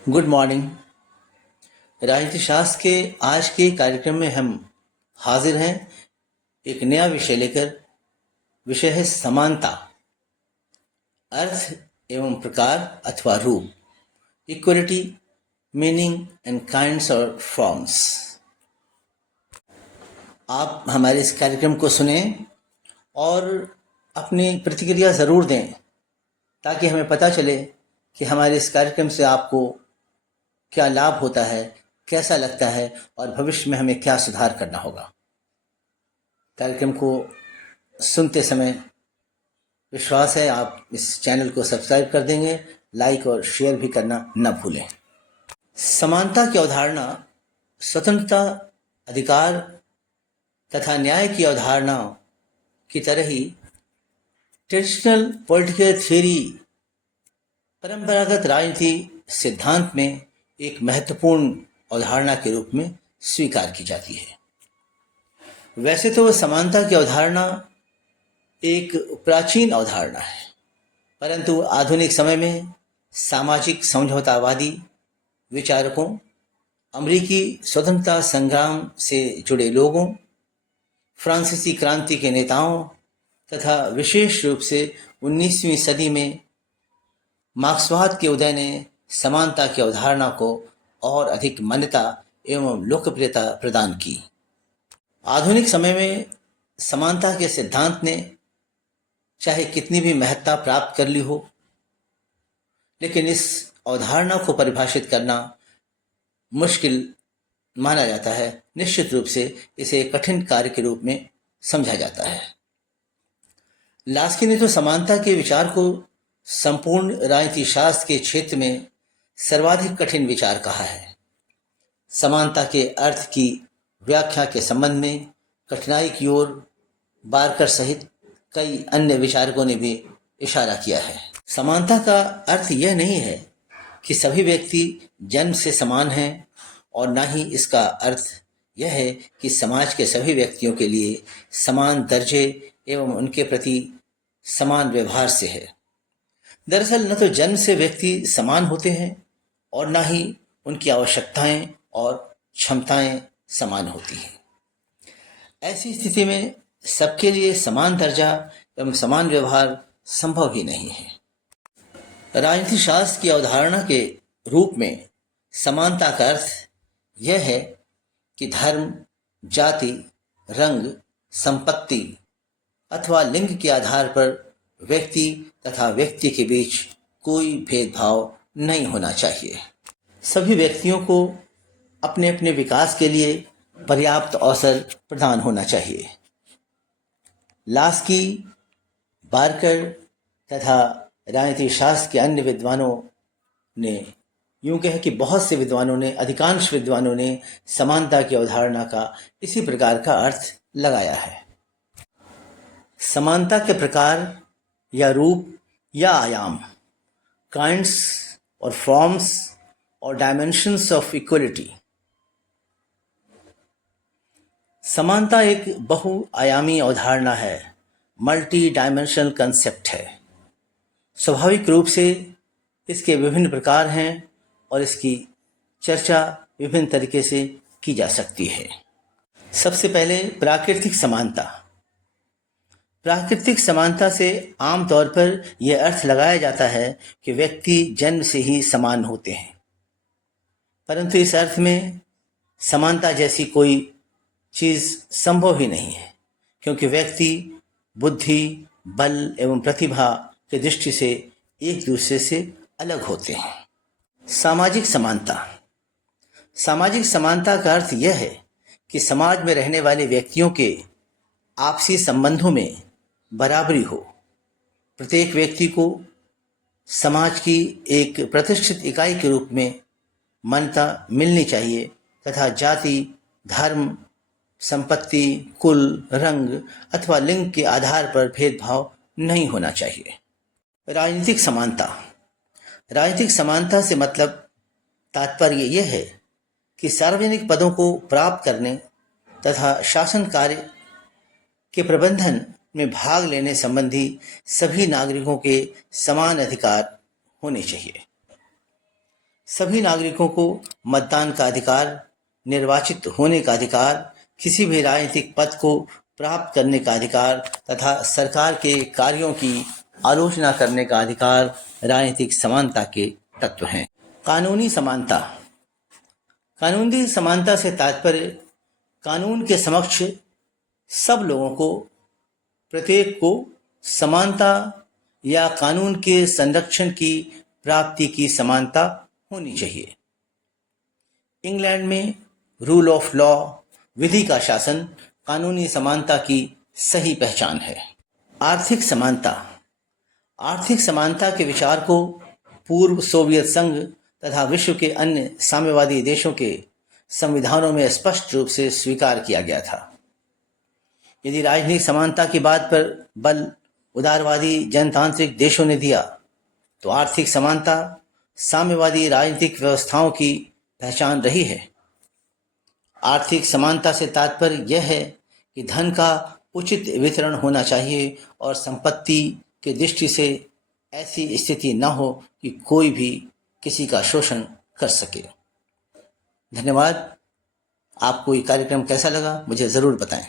Good morning. राजनीति शास्त्र के आज के कार्यक्रम में हम हाजिर हैं एक नया विषय लेकर। विषय है समानता, अर्थ एवं प्रकार अथवा रूप, इक्वलिटी, मीनिंग एंड काइंड्स और फॉर्म्स। आप हमारे इस कार्यक्रम को सुने और अपनी प्रतिक्रिया ज़रूर दें ताकि हमें पता चले कि हमारे इस कार्यक्रम से आपको क्या लाभ होता है, कैसा लगता है और भविष्य में हमें क्या सुधार करना होगा। कार्यक्रम को सुनते समय विश्वास है आप इस चैनल को सब्सक्राइब कर देंगे, लाइक और शेयर भी करना न भूलें। समानता की अवधारणा स्वतंत्रता, अधिकार तथा न्याय की अवधारणाओं की तरह ही ट्रेडिशनल पॉलिटिकल थ्योरी, परंपरागत राजनीति सिद्धांत में एक महत्वपूर्ण अवधारणा के रूप में स्वीकार की जाती है। वैसे तो समानता की अवधारणा एक प्राचीन अवधारणा है, परंतु आधुनिक समय में सामाजिक समझौतावादी विचारकों, अमेरिकी स्वतंत्रता संग्राम से जुड़े लोगों, फ्रांसीसी क्रांति के नेताओं तथा विशेष रूप से 19वीं सदी में मार्क्सवाद के उदय ने समानता की अवधारणा को और अधिक मान्यता एवं लोकप्रियता प्रदान की। आधुनिक समय में समानता के सिद्धांत ने चाहे कितनी भी महत्ता प्राप्त कर ली हो, लेकिन इस अवधारणा को परिभाषित करना मुश्किल माना जाता है। निश्चित रूप से इसे कठिन कार्य के रूप में समझा जाता है। लास्की ने तो समानता के विचार को संपूर्ण राजनीति शास्त्र के क्षेत्र में सर्वाधिक कठिन विचार कहा है। समानता के अर्थ की व्याख्या के संबंध में कठिनाई की ओर बारकर सहित कई अन्य विचारकों ने भी इशारा किया है। समानता का अर्थ यह नहीं है कि सभी व्यक्ति जन्म से समान हैं और न ही इसका अर्थ यह है कि समाज के सभी व्यक्तियों के लिए समान दर्जे एवं उनके प्रति समान व्यवहार से है। दरअसल न तो जन्म से व्यक्ति समान होते हैं और न ही उनकी आवश्यकताएं और क्षमताएं समान होती हैं। ऐसी स्थिति में सबके लिए समान दर्जा एवं समान व्यवहार संभव ही नहीं है। राजनीति शास्त्र की अवधारणा के रूप में समानता का अर्थ यह है कि धर्म, जाति, रंग, संपत्ति अथवा लिंग के आधार पर व्यक्ति तथा व्यक्ति के बीच कोई भेदभाव नहीं होना चाहिए। सभी व्यक्तियों को अपने अपने विकास के लिए पर्याप्त अवसर प्रदान होना चाहिए। लास्की, बारकर तथा राजनीति शास्त्र के अन्य विद्वानों ने, यूं कहें कि बहुत से विद्वानों ने, अधिकांश विद्वानों ने समानता की अवधारणा का इसी प्रकार का अर्थ लगाया है। समानता के प्रकार या रूप या आयाम, काइंड्स और फॉर्म्स और डायमेंशंस ऑफ इक्वलिटी। समानता एक बहुआयामी अवधारणा है, मल्टी डायमेंशनल कंसेप्ट है। स्वाभाविक रूप से इसके विभिन्न प्रकार हैं और इसकी चर्चा विभिन्न तरीके से की जा सकती है। सबसे पहले प्राकृतिक समानता। प्राकृतिक समानता से आमतौर पर यह अर्थ लगाया जाता है कि व्यक्ति जन्म से ही समान होते हैं, परंतु इस अर्थ में समानता जैसी कोई चीज़ संभव ही नहीं है, क्योंकि व्यक्ति बुद्धि, बल एवं प्रतिभा की दृष्टि से एक दूसरे से अलग होते हैं। सामाजिक समानता। सामाजिक समानता का अर्थ यह है कि समाज में रहने वाले व्यक्तियों के आपसी संबंधों में बराबरी हो। प्रत्येक व्यक्ति को समाज की एक प्रतिष्ठित इकाई के रूप में मान्यता मिलनी चाहिए तथा जाति, धर्म, संपत्ति, कुल, रंग अथवा लिंग के आधार पर भेदभाव नहीं होना चाहिए। राजनीतिक समानता। राजनीतिक समानता से मतलब तात्पर्य यह है कि सार्वजनिक पदों को प्राप्त करने तथा शासन कार्य के प्रबंधन में भाग लेने संबंधी सभी नागरिकों के समान अधिकार होने चाहिए। सभी नागरिकों को मतदान का अधिकार, निर्वाचित होने का अधिकार, किसी भी राजनीतिक पद को प्राप्त करने का अधिकार तथा सरकार के कार्यों की आलोचना करने का अधिकार राजनीतिक समानता के तत्व हैं। कानूनी समानता। कानूनी समानता से तात्पर्य कानून के समक्ष सब लोगों को, प्रत्येक को समानता या कानून के संरक्षण की प्राप्ति की समानता होनी चाहिए। इंग्लैंड में रूल ऑफ लॉ, विधि का शासन, कानूनी समानता की सही पहचान है। आर्थिक समानता। आर्थिक समानता के विचार को पूर्व सोवियत संघ तथा विश्व के अन्य साम्यवादी देशों के संविधानों में स्पष्ट रूप से स्वीकार किया गया था। यदि राजनीतिक समानता की बात पर बल उदारवादी जनतांत्रिक देशों ने दिया, तो आर्थिक समानता साम्यवादी राजनीतिक व्यवस्थाओं की पहचान रही है। आर्थिक समानता से तात्पर्य यह है कि धन का उचित वितरण होना चाहिए और संपत्ति की दृष्टि से ऐसी स्थिति न हो कि कोई भी किसी का शोषण कर सके। धन्यवाद। आपको ये कार्यक्रम कैसा लगा मुझे ज़रूर बताएं।